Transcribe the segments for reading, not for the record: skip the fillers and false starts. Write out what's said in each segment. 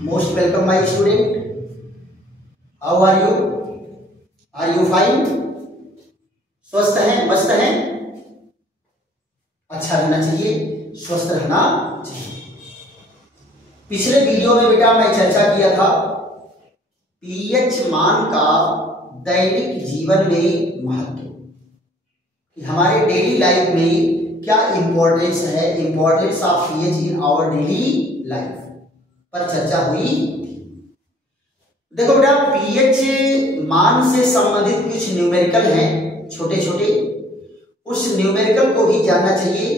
Most welcome my student. How are you? Are you fine? स्वस्थ हैं, मस्त हैं? अच्छा रहना चाहिए, स्वस्थ रहना चाहिए। पिछले वीडियो में बेटा मैं चर्चा किया था पीएच मान का दैनिक जीवन में महत्व, कि हमारे डेली लाइफ में क्या इंपॉर्टेंस है, importance of pH in our daily life पर चर्चा हुई थी। देखो बेटा, पीएच मान से संबंधित कुछ न्यूमेरिकल हैं छोटे छोटे, उस न्यूमेरिकल को भी जानना चाहिए।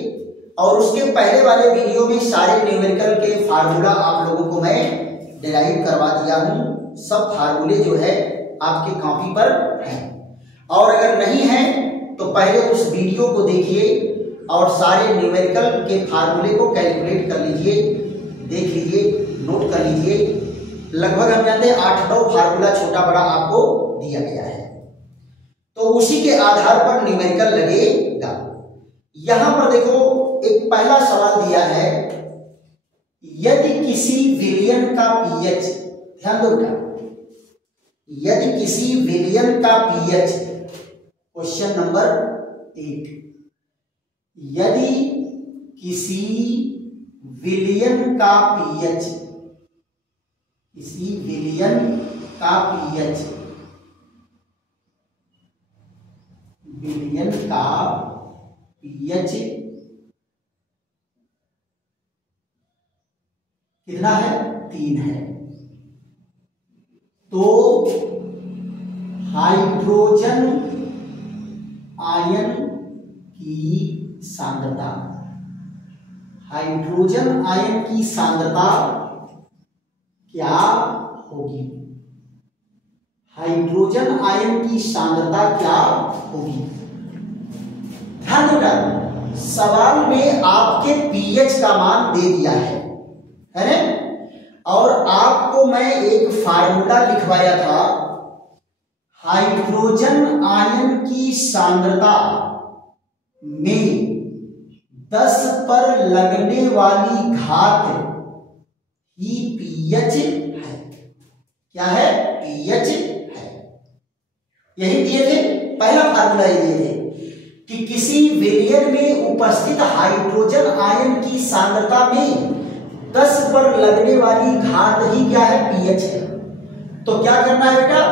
और उसके पहले वाले वीडियो में सारे न्यूमेरिकल के फार्मूला आप लोगों को मैं डिराइव करवा दिया हूं। सब फार्मूले जो है आपके कॉपी पर हैं, और अगर नहीं है तो पहले उस वीडियो को देखिए और सारे न्यूमेरिकल के फार्मूले को कैलकुलेट कर लीजिए, देख लीजिए, नोट कर लीजिए। लगभग हम जानते हैं 8-9 फार्मूला छोटा बड़ा आपको दिया गया है, तो उसी के आधार पर न्यूमेरिकल लगेगा। यहां पर देखो एक पहला सवाल दिया है, यदि किसी विलयन का पीएच, ध्यान दो बेटा, यदि किसी विलयन का पीएच, क्वेश्चन नंबर 8, यदि किसी विलयन का पीएच, किसी विलयन का पीएच, विलयन का पीएच कितना है? 3 है, तो हाइड्रोजन आयन की सांद्रता, हाइड्रोजन आयन की सांद्रता क्या होगी? हाइड्रोजन आयन की सांद्रता क्या होगी? ध्यान दो बेटा, सवाल में आपके पीएच का मान दे दिया है ना, और आपको मैं एक फार्मूला लिखवाया था, हाइड्रोजन आयन की सांद्रता में 10 पर लगने वाली घात ही पीएच है। क्या है? पीएच है। यही दिए थे, पहला फार्मूला ये दिए थे कि किसी विलयन में उपस्थित हाइड्रोजन आयन की सांद्रता में 10 पर लगने वाली घात ही क्या है? पीएच है। तो क्या करना है बेटा,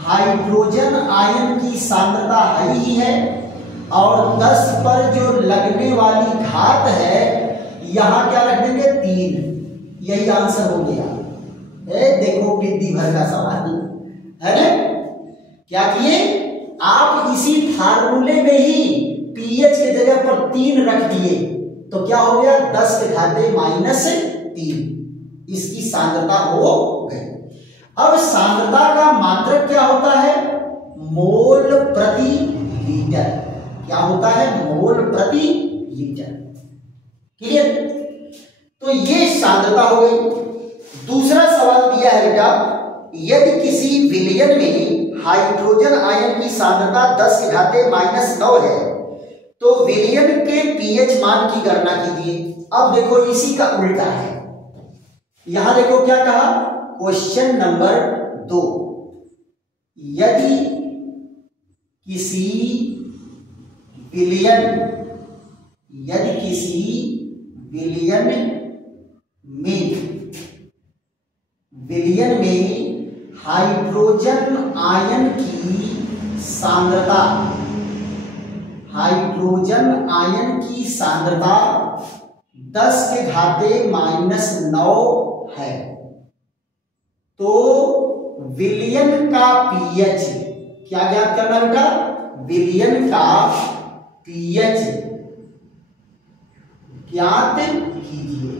हाइड्रोजन आयन की सांद्रता हाई ही है, और 10 पर जो लगने वाली घात है यहां क्या रख देंगे? 3। यही आंसर हो गया। देखो बिद्दी भर का सवाल है ना। क्या किए आप? इसी फार्मूले में ही पीएच के जगह पर 3 रख दिए, तो क्या हो गया? 10 के घाते -3, इसकी सांद्रता हो गई। अब सांद्रता का मात्रक क्या होता है? मोल प्रति लीटर। क्या होता है? मोल प्रति लीटर। क्लियर? तो ये सांद्रता हो गई। दूसरा सवाल दिया है बेटा, यदि किसी विलयन में हाइड्रोजन आयन की सांद्रता 10 के घाते -9 है, तो विलयन के पीएच मान की गणना कीजिए। अब देखो इसी का उल्टा है, यहां देखो क्या कहा, क्वेश्चन नंबर 2, यदि किसी विलयन, यदि किसी विलयन में हाइड्रोजन आयन की सांद्रता, हाइड्रोजन आयन की सांद्रता 10 के घाते -9 है, तो विलयन का पीएच क्या ज्ञात करना बेटा? विलयन का पीएच ज्ञात कीजिए,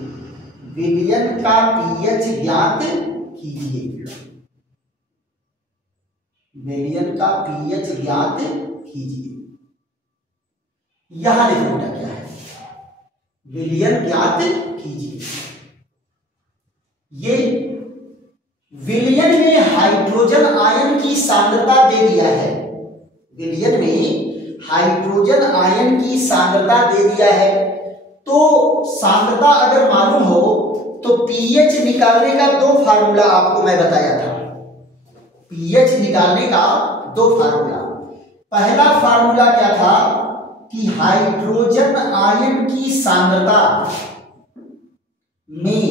विलयन का पीएच ज्ञात कीजिए, विलयन का पीएच ज्ञात कीजिए। यहां देखो बेटा क्या है, विलयन ज्ञात कीजिए। ये विलयन में हाइड्रोजन आयन की सांद्रता दे दिया है, विलयन में हाइड्रोजन आयन की सांद्रता दे दिया है, तो सांद्रता अगर मालूम हो तो पीएच निकालने का दो फार्मूला आपको मैं बताया था। पीएच निकालने का दो फार्मूला। पहला फार्मूला क्या था कि हाइड्रोजन आयन की सांद्रता में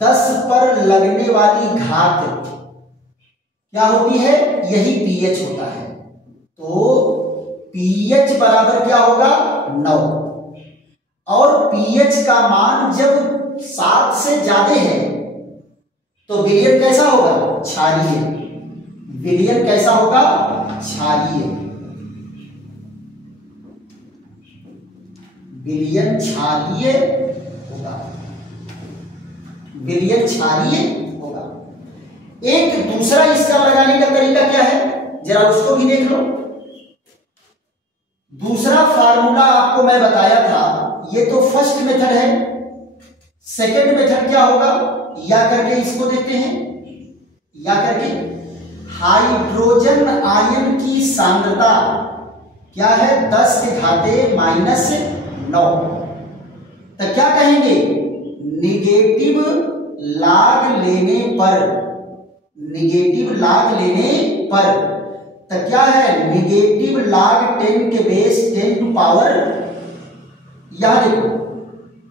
10 पर लगने वाली घात क्या होती है, यही पीएच होता है। तो पीएच बराबर क्या होगा, 9। और पीएच का मान जब 7 से ज्यादा है तो विलयन कैसा होगा, क्षारीय। विलयन कैसा होगा, क्षारीय। विलयन क्षारीय होगा। विलयन क्षारीय होगा। एक दूसरा इसका लगाने का तरीका क्या है, जरा उसको भी देख लो। दूसरा फार्मूला आपको मैं बताया था, ये तो फर्स्ट मेथड है। सेकंड मेथड क्या होगा, या करके इसको देखते हैं, या करके हाइड्रोजन आयन की सांद्रता क्या है, 10 के घाते -9। तो क्या कहेंगे, निगेटिव लाग लेने पर, निगेटिव लाग लेने पर, तो क्या है, निगेटिव लाग 10 के बेस 10 टू पावर, यहां देखो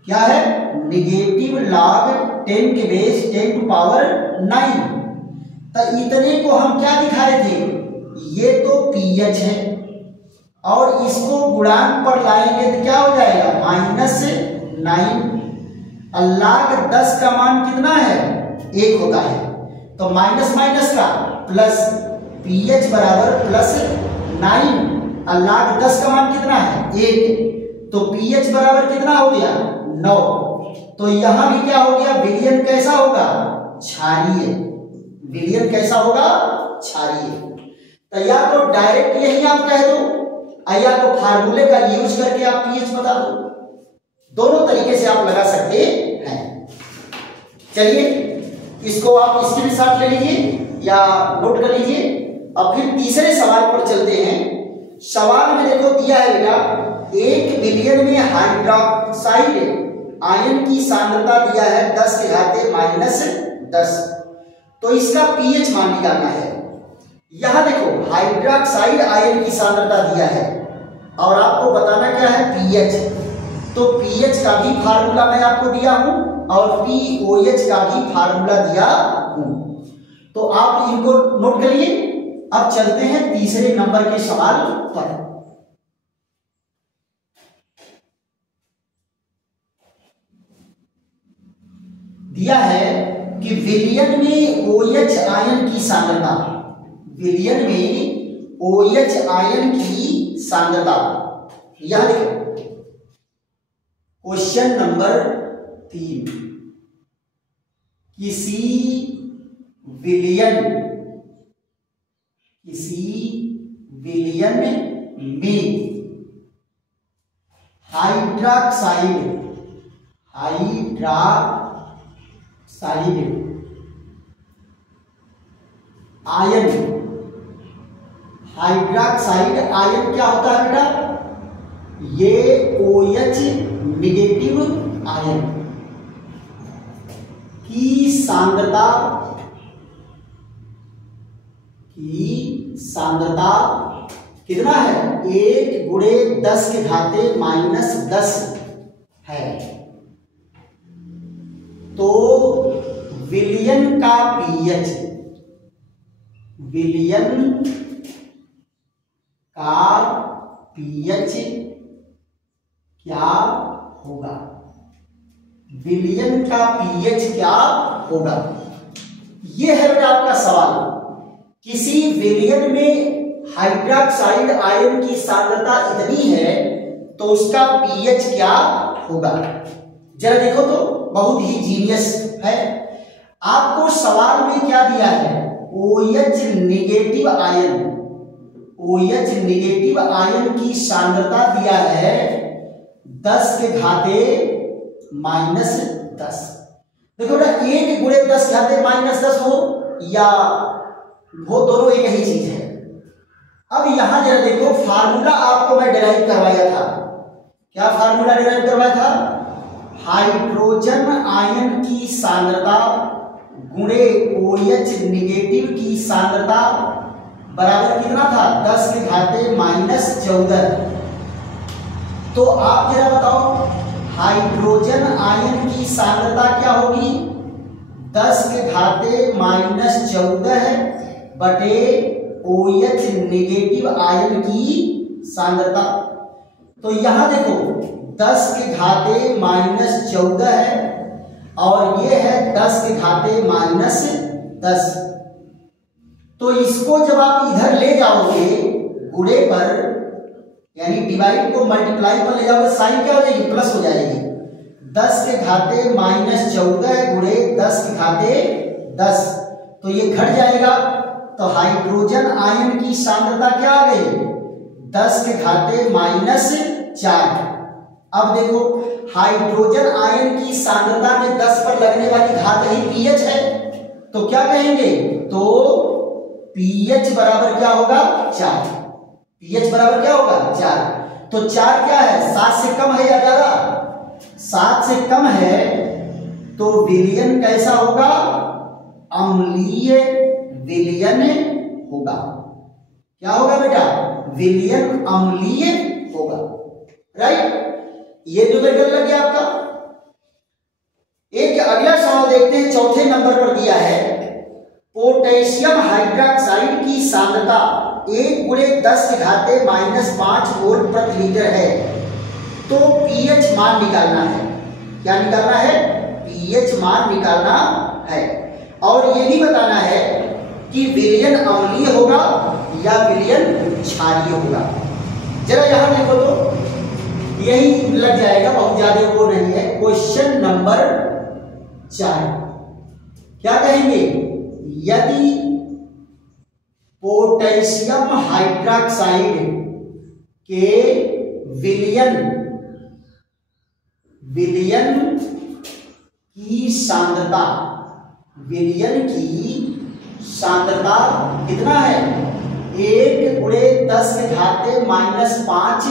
क्या है, निगेटिव लाग 10 के बेस 10 टू पावर 9। तो इतने को हम क्या दिखा रहे थे, ये तो पीएच है और इसको गुणांक पर लाएंगे तो क्या हो जाएगा, -9। लाग 10 का मान कितना है, 1 होता है। तो माइनस माइनस का प्लस, पीएच बराबर +9। लाग 10 का मान कितना है, 1। तो पीएच बराबर कितना हो गया, 9। तो यहां भी क्या हो गया, विलयन कैसा होगा, क्षारीय। विलयन कैसा होगा, क्षारीय। तो या तो डायरेक्ट यही आप कह दो, या तो फार्मूले का यूज करके आप पीएच बता दो। दोनों तरीके से आप लगा सकते हैं। चलिए इसको आप स्क्रीनशॉट ले लीजिए या नोट कर लीजिए। अब फिर तीसरे सवाल पर चलते हैं। सवाल में देखो दिया है बेटा, 1 मिलियन में हाइड्रोक्साइड आयन की सांद्रता दिया है 10 के घाते -10। तो इसका पीएच मान निकालना है। यहां देखो हाइड्रोक्साइड आयन की सांद्रता दिया है और आपको बताना क्या है, पीएच। तो पीएच का भी फार्मूला मैं आपको दिया हूं और पीओएच का भी फार्मूला दिया हूं, तो आप इनको नोट करिए। अब चलते हैं तीसरे नंबर के सवाल पर। दिया है कि विलयन में ओएच आयन की सांद्रता, विलयन में ओएच आयन की सांद्रता, यह देखो क्वेश्चन नंबर 3, किसी विलयन में हाइड्रोक्साइड आयन, हाइड्रोक्साइड आयन क्या होता है बेटा, ये OH निगेटिव आयन की सांद्रता कितना है, 1 × 10 के घाते -10 है। तो विलयन का पीएच, क्या होगा, विलयन का पीएच क्या होगा। यह है बेटा आपका सवाल। किसी विलयन में हाइड्रोक्साइड आयन की सांद्रता इतनी है तो उसका पीएच क्या होगा। जरा देखो तो, बहुत ही जीनियस है। आपको सवाल में क्या दिया है, OH निगेटिव आयन की सांद्रता दिया है 10 के घाते -10। देखो ना, 1 × 10 के घाते -10 हो या वो दोनों एक ही चीज है। अब यहां जरा देखो, फार्मूला आपको मैं डिराइव करवाया था। क्या फार्मूला डिराइव करवाया था, हाइड्रोजन आयन की सांद्रता गुणे OH निगेटिव की सांद्रता बराबर कितना था 10 के घाते -14। तो आप जरा बताओ हाइड्रोजन आयन की सांद्रता क्या होगी 10 के घाते -14 बटे OH निगेटिव आयन की सांद्रता। तो यहां देखो 10 के घाते -14 है और ये है 10 के घाते -10। तो इसको जब आप इधर ले जाओगे गुणे पर यानी डिवाइड को मल्टीप्लाई पर ले जाओगे साइन क्या हो जाएगी प्लस हो जाएगी। 10 के घाते -14 गुणे 10 के घाते 10 तो ये घट जाएगा। तो हाइड्रोजन आयन की सांद्रता क्या आ गई 10 के घाते -4। अब देखो हाइड्रोजन आयन की सांद्रता में 10 पर लगने वाली घात ही पीएच है तो क्या कहेंगे तो पीएच बराबर क्या होगा 4। पीएच बराबर क्या होगा 4। तो 4 क्या है 7 से कम है या ज्यादा 7 से कम है तो विलयन कैसा होगा अम्लीय विलयन होगा। क्या होगा बेटा विलयन अम्लीय होगा। राइट ये न्यूमेरिकल लग गया आपका। एक अगला सवाल देखते हैं चौथे नंबर पर दिया है पोटेशियम हाइड्रोक्साइड की सांद्रता 1 गुणे 10 के घाते -5 मोल प्रति लीटर है तो पीएच मान निकालना है। क्या निकालना है पीएच मान निकालना है और ये भी बताना है कि विलयन अम्लीय होगा या विलयन क्षारीय होगा। जरा यहां देखो तो यही लग जाएगा बहुत ज्यादा वो नहीं है। क्वेश्चन नंबर 4 क्या कहेंगे यदि पोटेशियम हाइड्रोक्साइड के विलयन की सांद्रता कितना है 1 गुणे 10 के घाते -5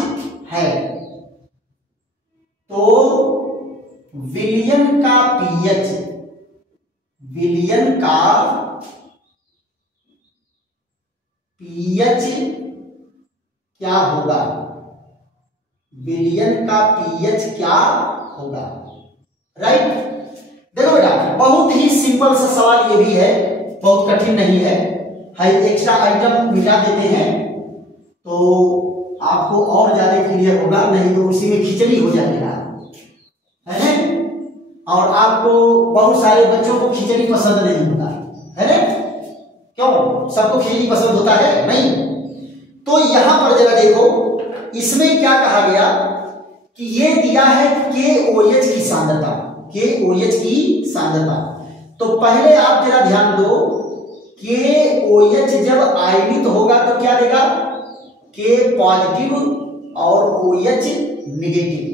है तो विलयन का पीएच क्या होगा विलयन का पीएच क्या होगा। राइट देखो बेटा बहुत ही सिंपल सा सवाल ये भी है बहुत कठिन नहीं है। एक्स्ट्रा आइटम मिटा देते हैं तो आपको और ज्यादा क्लियर होगा नहीं तो उसी में खिचड़ी हो जाएगा है ना। और आपको बहुत सारे बच्चों को खिचड़ी पसंद नहीं होता है ना क्यों सबको खिचड़ी पसंद होता है नहीं। तो यहां पर जरा देखो इसमें क्या कहा गया कि ये दिया है KOH की सांद्रता KOH की सांद्रता। तो पहले आप जरा ध्यान दो KOH जब आयनित होगा तो क्या देगा K पॉजिटिव और OH निगेटिव।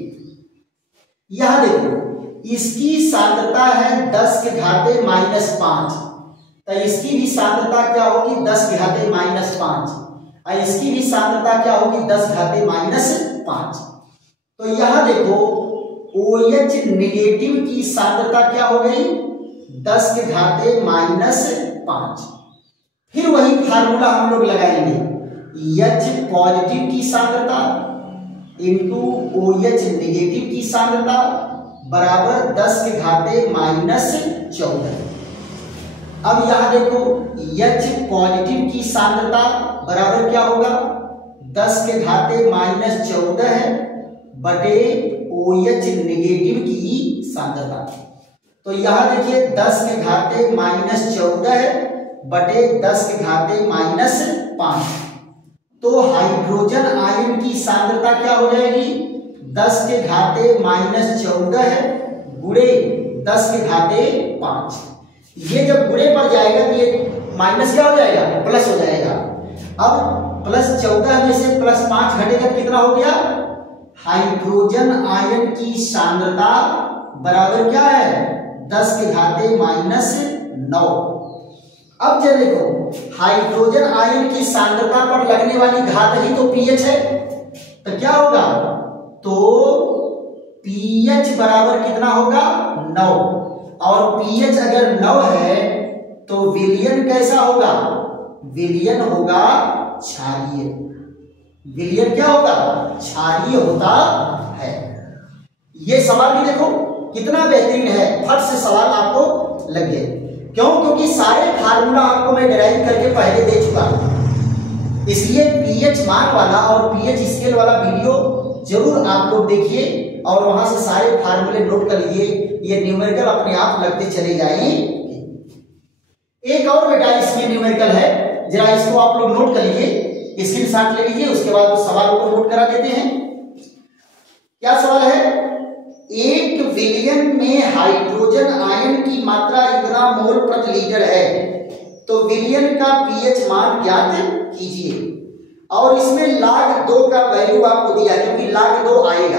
यहां देखो इसकी सांद्रता है 10 के घाते -5 तो इसकी भी सांद्रता क्या होगी 10 के घाते -5 और इसकी भी सांद्रता क्या होगी 10 घाते -5। तो यहां देखो OH निगेटिव की सांद्रता क्या हो गई 10 के घाते -5। फिर वही फार्मूला हम लोग लगाएंगे H पॉजिटिव की सांद्रता इंटू OH निगेटिव की सांद्रता बराबर 10 के घाते -14। अब यहां देखो H पॉजिटिव की सांद्रता बराबर क्या होगा 10 के घाते -14 बटे OH निगेटिव की सांद्रता। तो यहां देखिए 10 के घाते -14 बटे 10 के घाते -5। तो हाइड्रोजन आयन की सांद्रता क्या हो जाएगी 10 के घाते -14 गुणे 10 के घाते 5। ये जब गुणे पर जाएगा तो ये माइनस क्या हो जाएगा प्लस हो जाएगा। अब +14 में से +5 घटेगा कितना हो गया हाइड्रोजन आयन की सांद्रता बराबर क्या है 10 के घाते -9। अब जब देखो हाइड्रोजन आयन की सांद्रता पर लगने वाली घात ही तो पीएच है तो क्या होगा तो पीएच बराबर कितना होगा 9, और पीएच अगर 9 है तो विलयन कैसा होगा, विलयन होगा क्षारीय। विलयन क्या होगा, क्षारीय होता है। ये सवाल भी देखो कितना बेहतरीन है, फट से सवाल आपको लग गए। क्यों, क्योंकि सारे फार्मूला आपको मैं डिराइव करके पहले दे चुका हूं, इसलिए पीएच मान वाला और पीएच स्केल वाला वीडियो जरूर आप लोग देखिए और वहां से सारे फार्मूले नोट कर लीजिए। ये न्यूमेरिकल अपने आप लगते चले जाएंगे। एक और बेटा इसमें न्यूमेरिकल है, जरा इसको आप लोग नोट कर लीजिए, स्क्रीनशॉट ले लीजिए, उसके बाद उस सवाल को नोट करा देते हैं। क्या सवाल है, एक विलयन में हाइड्रोजन आयन की मात्रा इतना मोल प्रति लीटर है, तो विलयन का पीएच मान ज्ञात कीजिए। और इसमें log 2 का वैल्यू आपको दिया, क्योंकि log 2 आएगा,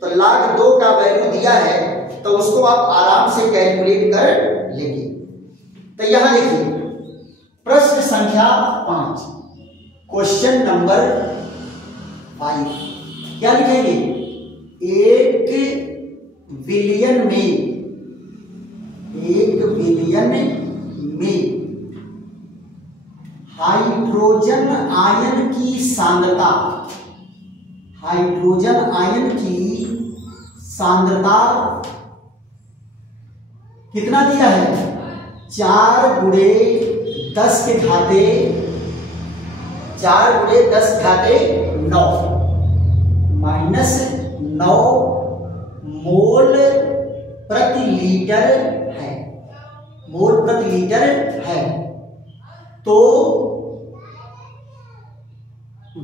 तो log 2 का वैल्यू दिया है तो उसको आप आराम से कैलकुलेट कर लेंगे। तो यहां देखिए प्रश्न संख्या 5, क्वेश्चन नंबर 5, क्या लिखेंगे, एक विलयन में हाइड्रोजन आयन की सांद्रता, हाइड्रोजन आयन की सांद्रता कितना दिया है, 4 गुणे 10 के घाते 9 -9 मोल प्रति लीटर है, मोल प्रति लीटर है। तो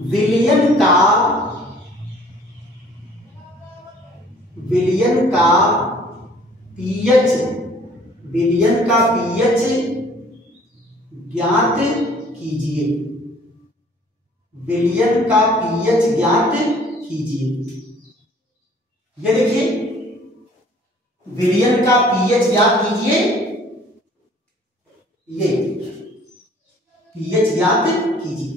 विलयन का पीएच ज्ञात कीजिए, विलयन का पीएच ज्ञात कीजिए। ये देखिए विलयन का पीएच ज्ञात कीजिए, ये पीएच ज्ञात कीजिए।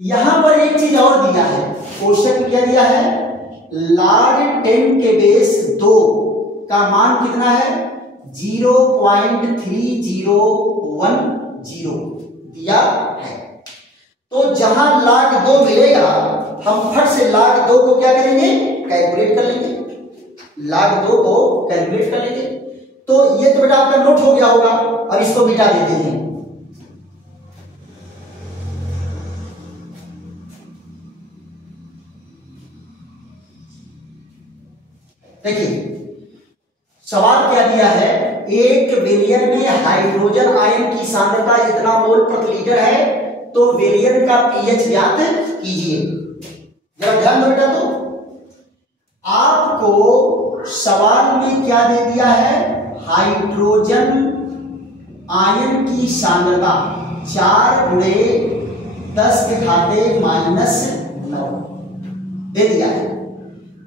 यहां पर एक चीज और दिया है, क्वेश्चन में क्या दिया है, log 10 के बेस 2 का मान कितना है, 0.3010 दिया है। तो जहां log 2 मिलेगा हम फट से log 2 को क्या करेंगे, कैलकुलेट कर लेंगे, log 2 को कैलकुलेट कर लेंगे। तो ये तो बेटा आपका नोट हो गया होगा, अब इसको मिटा देते हैं। देखिए सवाल क्या दिया है, एक विलयन में हाइड्रोजन आयन की सांद्रता इतना मोल प्रति लीटर है, तो विलयन का पीएच ज्ञात कीजिए। जरा ध्यान दो बेटा, तो आपको सवाल में क्या दे दिया है, हाइड्रोजन आयन की सांद्रता 4 गुणे 10 के घाते -9 दे दिया है।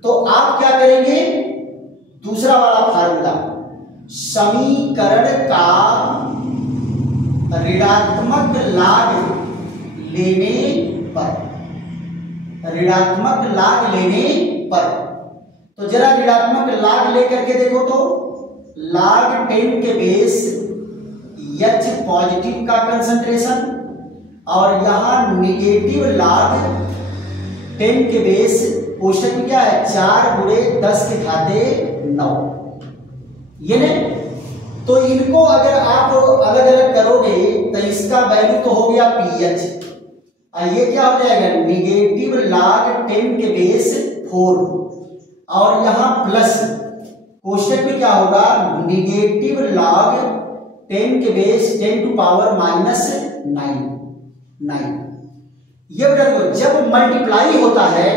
तो आप क्या करेंगे, दूसरा वाला फार्मूला, समीकरण का ऋणात्मक लाग लेने पर, तो जरा ऋणात्मक लाग लेकर के देखो, तो log 10 के बेस H पॉजिटिव का कंसंट्रेशन और यहां निगेटिव log 10 के बेस क्वेश्चन में क्या है, 4 गुणे 10 के घाते 9, ये नहीं। तो इनको अगर आप अलग अलग करोगे तो इसका वैल्यू तो हो गया पीएच, और ये क्या हो जाएगा, निगेटिव log 10 के बेस 4, और यहां प्लस क्वेश्चन में क्या होगा, निगेटिव log 10 के बेस 10 टू पावर -9। ये बेटा जब मल्टीप्लाई होता है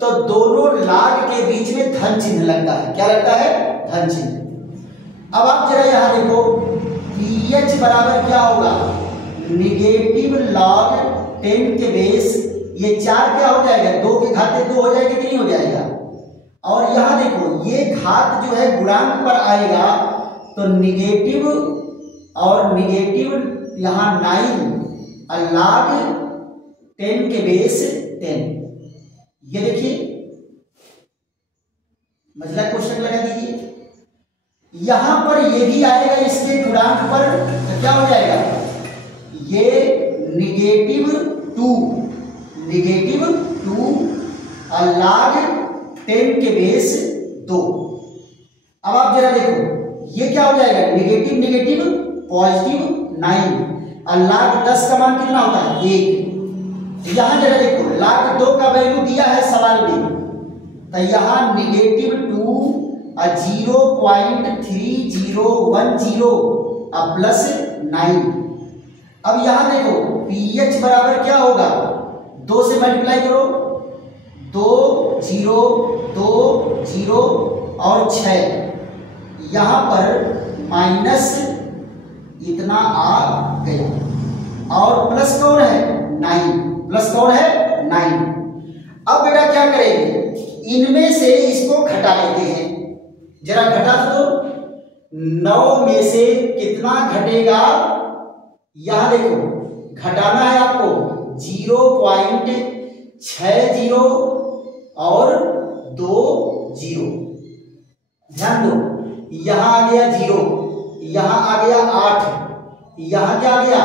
तो दोनों log के बीच में धन चिन्ह लगता है, क्या लगता है, धन चिन्ह। अब आप जरा यहां देखो, पीएच बराबर क्या होगा, निगेटिव log 10 के बेस, ये 4 क्या हो जाएगा, 2 के घाते 2 हो जाएगा कि नहीं हो जाएगा। और यहां देखो ये घात जो है गुणांक पर आएगा, तो निगेटिव और निगेटिव यहां 9 और log 10 के बेस 10, ये देखिए मझला क्वेश्चन लगा दीजिए। यहां पर ये भी आएगा इसके गुणांक पर, तो क्या हो जाएगा, ये -2 और log 10 के बेस 2। अब आप जरा देखो ये क्या हो जाएगा, नेगेटिव नेगेटिव पॉजिटिव 9 और log 10 का मान कितना होता है 1। यहां जरा देखो log 2 का वैल्यू दिया है सवाल में, तो यहां -2 और 0.3010 और +9। अब यहां देखो pH बराबर क्या होगा, 2 से मल्टीप्लाई करो, 2 0 2 0 और 6, यहां पर माइनस इतना आ गया और प्लस कौन है 9, प्लस कौन है 9। अब बेटा क्या करेंगे, इनमें से इसको घटा लेते हैं, जरा घटा दो। 9 में से कितना घटेगा, यहां देखो घटाना है आपको 0.60 और 2 0। ध्यान दो, यहां आ गया 0, यहां आ गया 8, यहां क्या आ गया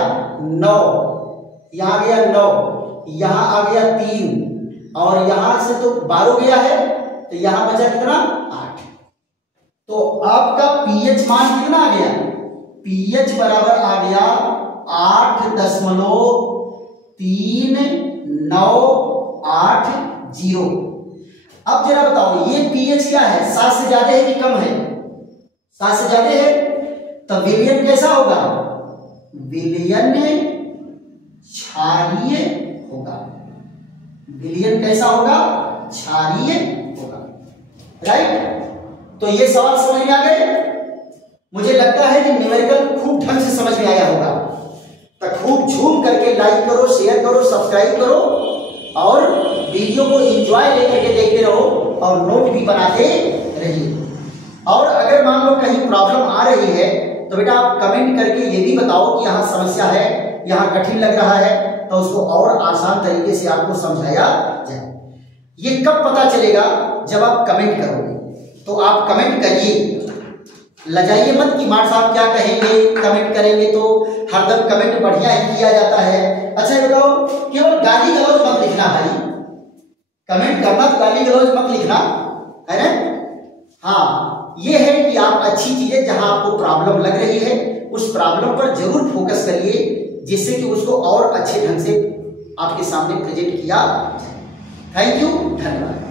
9, यहां आ गया 9, यहां आ गया 3 और यहां से तो 12 गया है, तो यहां बचा कितना 8। तो आपका pH मान कितना आ गया, pH बराबर आ गया 8.3980। अब जरा बताओ ये pH क्या है, 7 से ज्यादा है कि कम है, 7 से ज्यादा है, तो विलयन कैसा होगा, विलयन क्षारीय होगा, विलयन कैसा होगा, क्षारीय होगा। राइट, तो ये सवाल समझ में आ गए। मुझे लगता है कि न्यूमेरिकल खूब ढंग से समझ में आया होगा, तो खूब झूम करके लाइक करो, शेयर करो, सब्सक्राइब करो और वीडियो को एंजॉय लेकर के देखते रहो और नोट भी बनाते रहिए। और अगर मान लो कहीं प्रॉब्लम आ रही है तो बेटा आप कमेंट करके ये भी बताओ कि यहाँ समस्या है, यहाँ कठिन लग रहा है, तो उसको और आसान तरीके से आपको समझाया जाए। ये कब पता चलेगा, जब आप कमेंट करोगे। तो आप कमेंट करिए, लजाइए मत कि मार साहब क्या कहेंगे, कमेंट करेंगे तो हरदम कमेंट बढ़िया ही किया जाता है। अच्छा ये बताओ, केवल गाली गलौज मत लिखना भाई, कमेंट करना तो गाली गलौज मत लिखना, है ना। हाँ, ये है कि आप अच्छी चीजें जहां आपको प्रॉब्लम लग रही है उस प्रॉब्लम पर जरूर फोकस करिए, जिससे कि उसको और अच्छे ढंग से आपके सामने प्रेजेंट किया। थैंक यू, धन्यवाद।